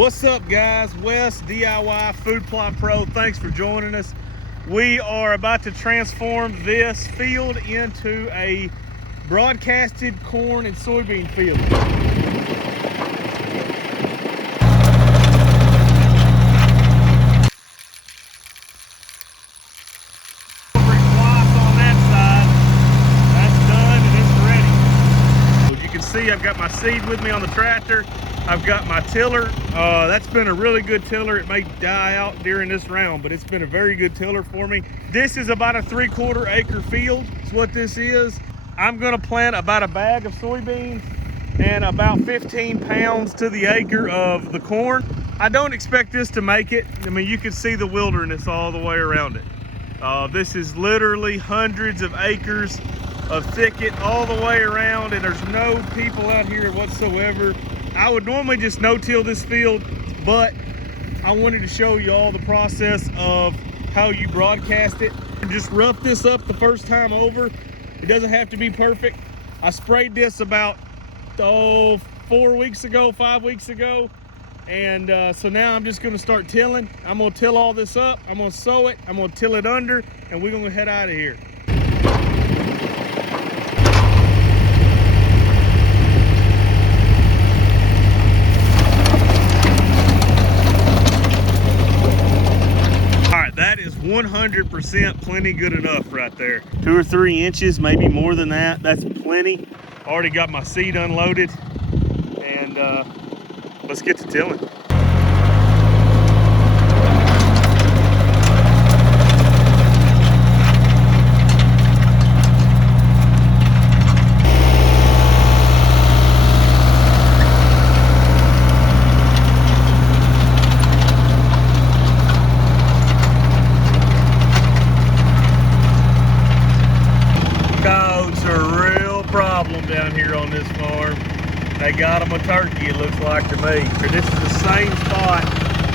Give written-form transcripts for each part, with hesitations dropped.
What's up, guys? Wes, DIY Food Plot Pro. Thanks for joining us. We are about to transform this field into a broadcasted corn and soybean field. See, I've got my seed with me on the tractor. I've got my tiller. That's been a really good tiller. It may die out during this round, but it's been a very good tiller for me. This is about a 3/4 acre field. That's what this is. I'm gonna plant about a bag of soybeans and about 15 pounds to the acre of the corn. I don't expect this to make it. I mean, you can see the wilderness all the way around it. This is literally hundreds of acres of thicket all the way around, and there's no people out here whatsoever. I would normally just no-till this field, but I wanted to show you all the process of how you broadcast it. Just rough this up the first time over. It doesn't have to be perfect. I sprayed this about 4 weeks ago, 5 weeks ago, and so now I'm just gonna start tilling. I'm gonna till all this up, I'm gonna sow it, I'm gonna till it under, and we're gonna head out of here. That is 100% plenty good enough right there. 2 or 3 inches, maybe more than that. That's plenty. Already got my seed unloaded, and let's get to tilling. Down here on this farm, they got them a turkey, it looks like to me. This is the same spot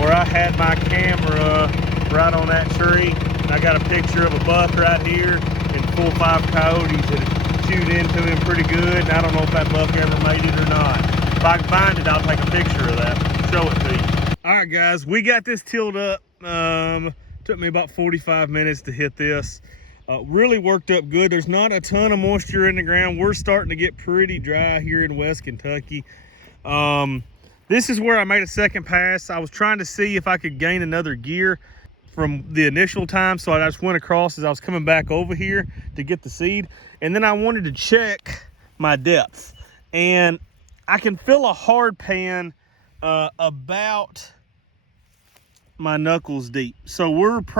where I had my camera right on that tree. I got a picture of a buck right here and 4 or 5 coyotes that chewed into him pretty good, and I don't know if that buck ever made it or not. If I can find it, I'll take a picture of that, show it to you. All right, guys, we got this tilled up. Took me about 45 minutes to hit this. Really worked up good. There's not a ton of moisture in the ground. We're starting to get pretty dry here in West Kentucky. This is where I made a second pass. I was trying to see if I could gain another gear from the initial time, so I just went across as I was coming back over here to get the seed. And then I wanted to check my depth. And I can feel a hard pan about my knuckles deep. So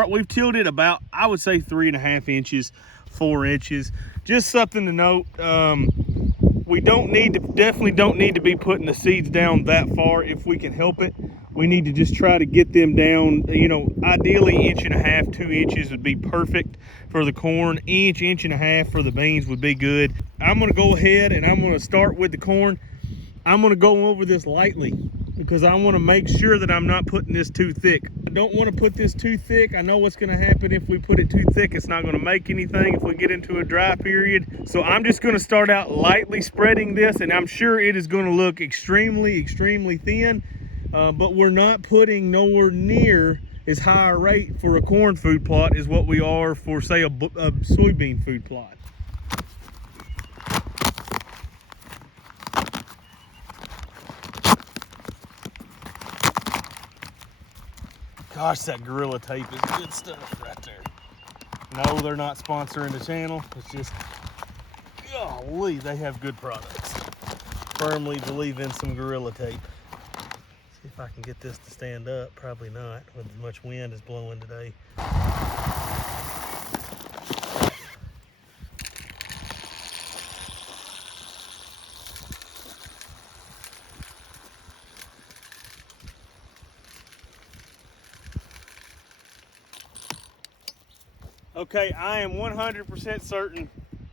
we've tilled it about, I would say, 3.5 inches, 4 inches. Just something to note. We definitely don't need to be putting the seeds down that far if we can help it. We need to just try to get them down, you know, ideally 1.5 to 2 inches would be perfect for the corn. Inch, 1.5 inches for the beans would be good. I'm gonna go ahead and I'm gonna start with the corn. I'm gonna go over this lightly because I want to make sure that I'm not putting this too thick. I don't want to put this too thick. I know what's going to happen if we put it too thick. It's not going to make anything if we get into a dry period. So I'm just going to start out lightly spreading this, and I'm sure it is going to look extremely thin, but we're not putting nowhere near as high a rate for a corn food plot as what we are for, say, a soybean food plot. Gosh, that Gorilla Tape is good stuff right there. No, they're not sponsoring the channel. It's just, golly, they have good products. Firmly believe in some Gorilla Tape. See if I can get this to stand up. Probably not, with as much wind as blowing today. Okay, I am 100% certain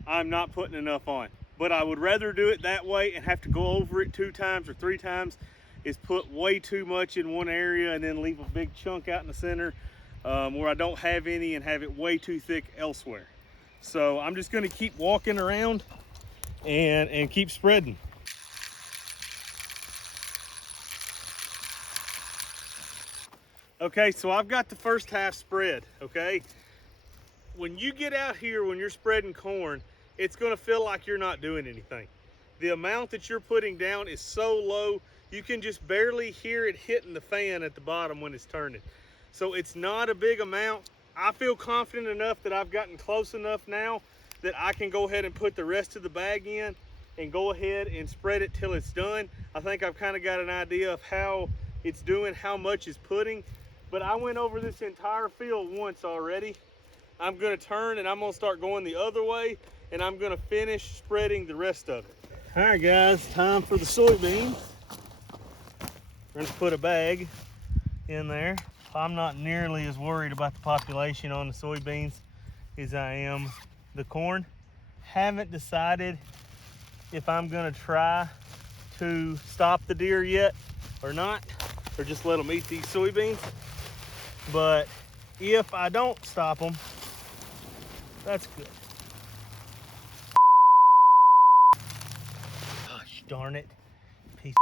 I'm not putting enough on, but I would rather do it that way and have to go over it 2 times or 3 times is put way too much in one area and then leave a big chunk out in the center where I don't have any and have it way too thick elsewhere. So I'm just gonna keep walking around and keep spreading. Okay, so I've got the first half spread, okay? When you get out here, when you're spreading corn, it's gonna feel like you're not doing anything. The amount that you're putting down is so low, you can just barely hear it hitting the fan at the bottom when it's turning. So it's not a big amount. I feel confident enough that I've gotten close enough now that I can go ahead and put the rest of the bag in and go ahead and spread it till it's done. I think I've kind of got an idea of how it's doing, how much it's putting. But I went over this entire field once already. I'm gonna turn and I'm gonna start going the other way, and I'm gonna finish spreading the rest of it. All right guys, time for the soybean. We're gonna put a bag in there. I'm not nearly as worried about the population on the soybeans as I am the corn. Haven't decided if I'm gonna try to stop the deer yet or not, or just let them eat these soybeans. But if I don't stop them, that's good. Gosh darn it, piece of.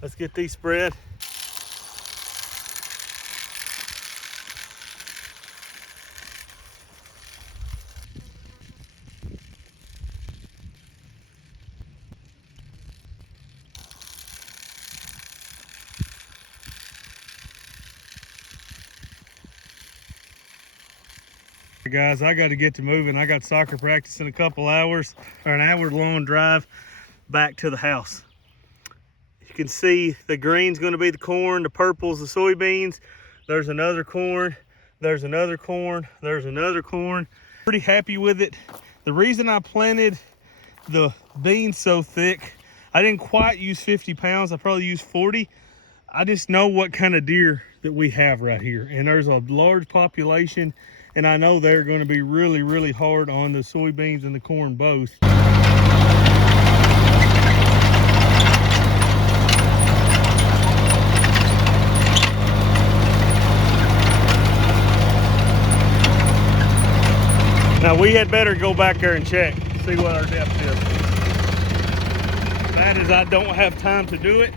Let's get these spread. Guys, I got to get to moving. I got soccer practice in a couple hours, or an hour-long drive back to the house. You can see the green's going to be the corn, the purple's the soybeans. There's another corn, there's another corn, there's another corn. Pretty happy with it. The reason I planted the beans so thick, I didn't quite use 50 pounds, I probably used 40. I just know what kind of deer that we have right here, and there's a large population, and I know they're going to be really, really hard on the soybeans and the corn both. Now we had better go back there and check, see what our depth is. That is, I don't have time to do it.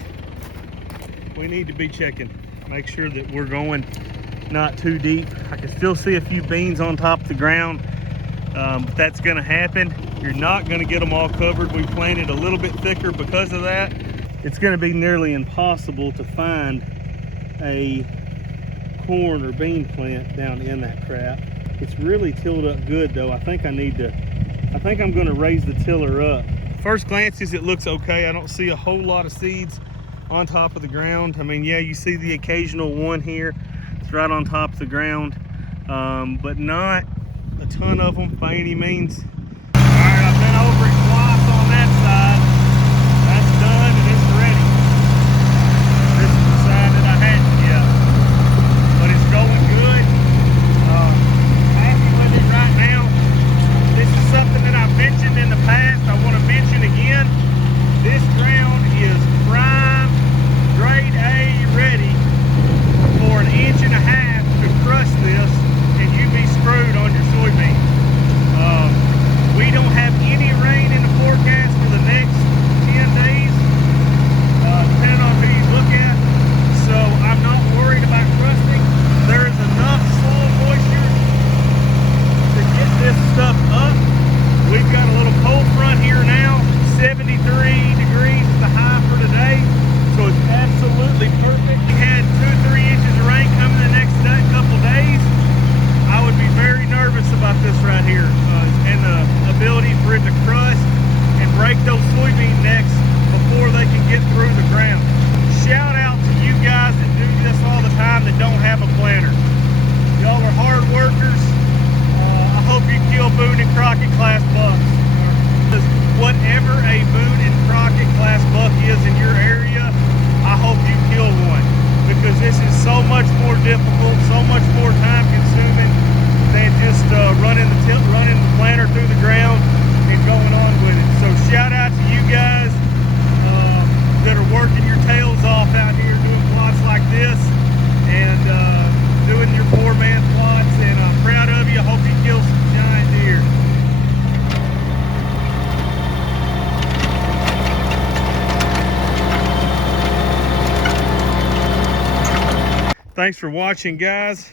We need to be checking, make sure that we're going not too deep. I can still see a few beans on top of the ground, but that's gonna happen. You're not gonna get them all covered. We planted a little bit thicker because of that. It's gonna be nearly impossible to find a corn or bean plant down in that crap. It's really tilled up good though. I think I'm gonna raise the tiller up. First glances, it looks okay. I don't see a whole lot of seeds on top of the ground. I mean, yeah, you see the occasional one here. It's right on top of the ground, but not a ton of them by any means. All right, I've been over it twice on that side. That's done and it's ready. This is the side that I hadn't yet, but it's going good. Happy with it right now. This is something that I've mentioned in the past. I want to mention again. This ground is prime, grade A ready for an 1.5 inches to crush this, and you'd be screwed on your soybeans. We don't have any rain in the forecast for the next 10 days, depending on who you look at. So I'm not worried about crusting. There is enough soil moisture to get this stuff up. We've got a little cold front here now. 73 degrees is the high for today, so it's absolutely perfect. We had 2-3 inches of rain coming the next couple days. I would be very nervous about this right here, and the ability for it to crush and break those soybean necks before they can get through the ground. Shout out to you guys that do this all the time that don't have a planter. Y'all are hard workers. I hope you kill Boone and Crockett class bucks. Whatever a Boone and Crockett class buck is in your area, I hope you kill one, because this is so much more difficult, so much more time consuming than just running the planter through the ground and going on with it. So shout out to you guys that are working your tails off out here Thanks for watching, guys.